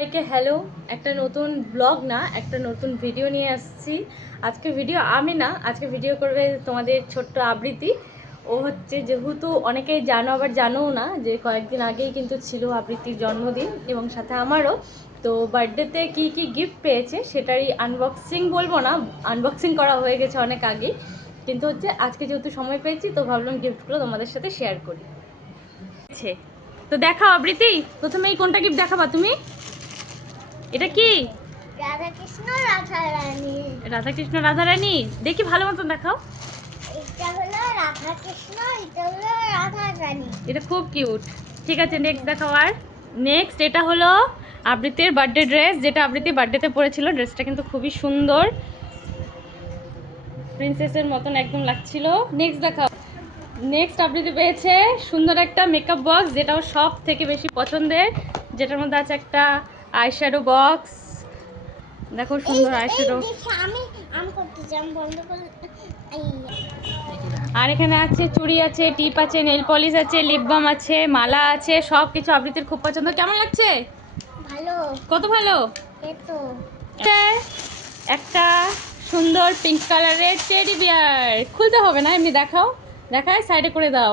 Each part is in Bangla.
সবাইকে হ্যালো। একটা নতুন ব্লগ না, একটা নতুন ভিডিও নিয়ে আসছি। আজকে ভিডিও আমি না, আজকে ভিডিও করবে তোমাদের ছোট্ট আবৃত্তি। ও হচ্ছে, যেহেতু অনেকেই জানো আবার জানোও না, যে কয়েকদিন আগেই কিন্তু ছিল আবৃত্তির জন্মদিন এবং সাথে আমারও। তো বার্থডেতে কি কি গিফট পেয়েছে সেটারই আনবক্সিং বলবো না, আনবক্সিং করা হয়ে গেছে অনেক আগেই, কিন্তু হচ্ছে আজকে যেহেতু সময় পেয়েছি তো ভাবলাম গিফটগুলো তোমাদের সাথে শেয়ার করি। তো দেখাও আবৃত্তি, প্রথমে এই কোনটা গিফট দেখাবা তুমি? এটা কি? রাধাকৃষ্ণ রাধারানী। রাধাকৃষ্ণ রাধারানী, দেখি ভালো মতন দেখাও। এটা হলো রাধাকৃষ্ণ, এটা হলো রাধারানী। এটা খুব কিউট। ঠিক আছে, নেক্সট দেখাও। আর নেক্সট এটা হলো আবৃত্তির বার্থডে ড্রেস, যেটা আবৃত্তি বার্থডেতে পরেছিল। ড্রেসটা কিন্তু খুবই সুন্দর, প্রিন্সেসের মতন একদম লাগছিল। নেক্সট দেখাও। নেক্সট আবৃত্তি পেয়েছে সুন্দর একটা মেকআপ বক্স, যেটাও সব থেকে বেশি পছন্দের, যেটার মধ্যে আছে একটা আইশ্যাডো বক্স। দেখো সুন্দর আইশ্যাডো। আমি আমি করতে চাই, আমি বন্ধ করে। আর এখানে আছে চুড়ি আছে, টিপ আছে, নেল পলিশ আছে, লিপ বাম আছে, মালা আছে, সব কিছু আবৃত্তির খুব পছন্দ। কেমন লাগছে? ভালো। কত ভালো। এতো একটা সুন্দর পিঙ্ক কালারের টেডি বিয়ার, খুলতে হবে না, এমনি দেখাও, দেখায় সাইডে করে দাও।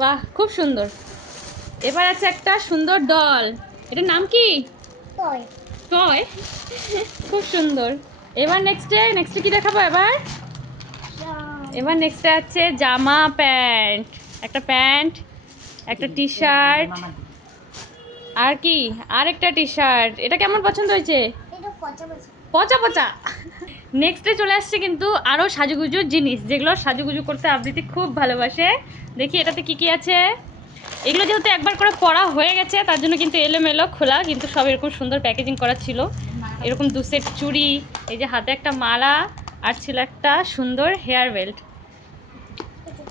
বাহ, খুব সুন্দর। এবার আছে একটা সুন্দর ডল, এটার নাম কি? টয়। টয়, খুব সুন্দর। এবার নেক্সটে কি দেখাবো? এবার নেক্সটে আছে জামা প্যান্ট, একটা প্যান্ট, একটা টি শার্ট, আর কি আরেকটা টি শার্ট। এটা কেমন পছন্দ হয়েছে? এটা পচা পচা। পচা পচা। নেক্সটে চলে আসছে কিন্তু আরও সাজুগুজুর জিনিস, যেগুলো সাজুগুজু করতে আবৃত্তি খুব ভালোবাসে। দেখি এটাতে কি কি আছে। এগুলো যেহেতু একবার করে পরা হয়ে গেছে, তার জন্য কিন্তু এলোমেলো খোলা, কিন্তু সব এরকম সুন্দর প্যাকেজিং করা ছিল। এরকম 2 সেট চুড়ি, এই যে হাতে একটা মালা, আর ছিল একটা সুন্দর হেয়ার বেল্ট।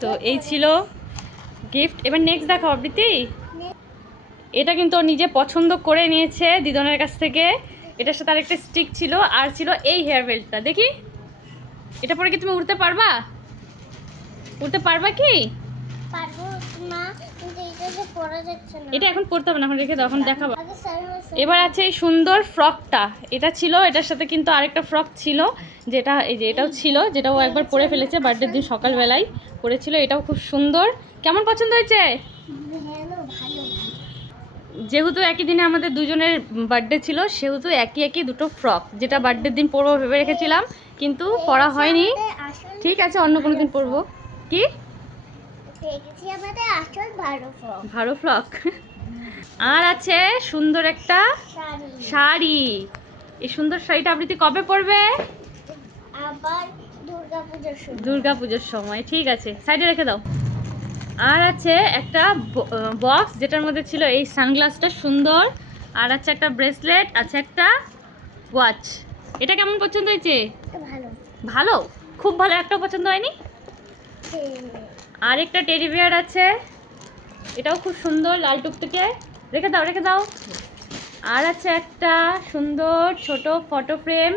তো এই ছিল গিফট। এবার নেক্সট দেখো আবৃত্তি। এটা কিন্তু ও নিজে পছন্দ করে নিয়েছে দিদনের কাছ থেকে। এটার সাথে আরেকটা স্টিক ছিল, আর ছিল এই হেয়ার বেল্টটা। দেখি এটা পরে কি তুমি উড়তে পারবা? উড়তে পারবা কি? পারবো না, কিন্তু এটা যে পরা যাচ্ছে না। এটা এখন পরতে হবে না, এখন রেখে দাও, এখন দেখাবো। আগে সার্ভিস। এবার আছে এই সুন্দর ফ্রকটা। এটা ছিল, এটার সাথে কিন্তু আরেকটা ফ্রক ছিল, যেটা এই যে এটাও ছিল, যেটা ও একবার পরে ফেলেছে বার্থডের দিন সকালবেলায় পরেছিল। এটাও খুব সুন্দর। কেমন পছন্দ হয়েছে? ভালো ভালো। যেহেতু একই দিনে আমাদের দুজনের বার্থডে ছিল, সেহেতু একই দুটো ফ্রক, যেটা বার্থডের দিন পরবো ভেবে রেখেছিলাম, কিন্তু পরা হয়নি। ঠিক আছে, অন্য কোনো দিন পরবো। কি ভালো ফ্রক। আর আছে সুন্দর একটা শাড়ি। এই সুন্দর শাড়িটা আবৃত্তি কবে পরবে? আবার দুর্গাপুজোর সময়। ঠিক আছে, সাইডে রেখে দাও। আর আছে একটা বক্স, যেটার মধ্যে ছিল এই সানগ্লাসটা সুন্দর, আর আছে একটা ব্রেসলেট, আছে একটা ওয়াচ। এটা কেমন পছন্দ হয়েছে? ভালো ভালো, খুব ভালো। একটাও পছন্দ হয়নি? আর একটা টেডি বিয়ার আছে, এটাও খুব সুন্দর, লাল টুকটুকে। রেখে দাও, রেখে দাও। আর আছে একটা সুন্দর ছোট ফটো ফ্রেম,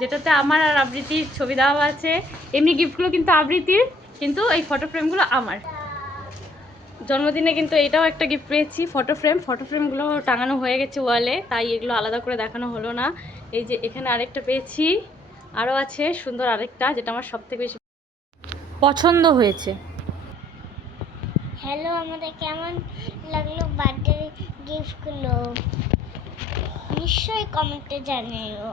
যেটাতে আমার আর আবৃত্তির ছবি দেওয়া আছে। এমনি গিফটগুলো কিন্তু আবৃত্তির, কিন্তু এই ফটো ফ্রেমগুলো আমার। জন্মদিনে কিন্তু এটাও একটা গিফট পেয়েছি, ফটো ফ্রেম। ফটো ফ্রেমগুলো টাঙানো হয়ে গেছে ওয়ালে, তাই এগুলো আলাদা করে দেখানো হলো না। এই যে এখানে আরেকটা পেয়েছি, আরও আছে সুন্দর আরেকটা, যেটা আমার সবথেকে বেশি পছন্দ হয়েছে। হ্যালো, আমাদের কেমন লাগলো বার্থডে গিফটগুলো নিশ্চয়ই কমেন্টে জানিও।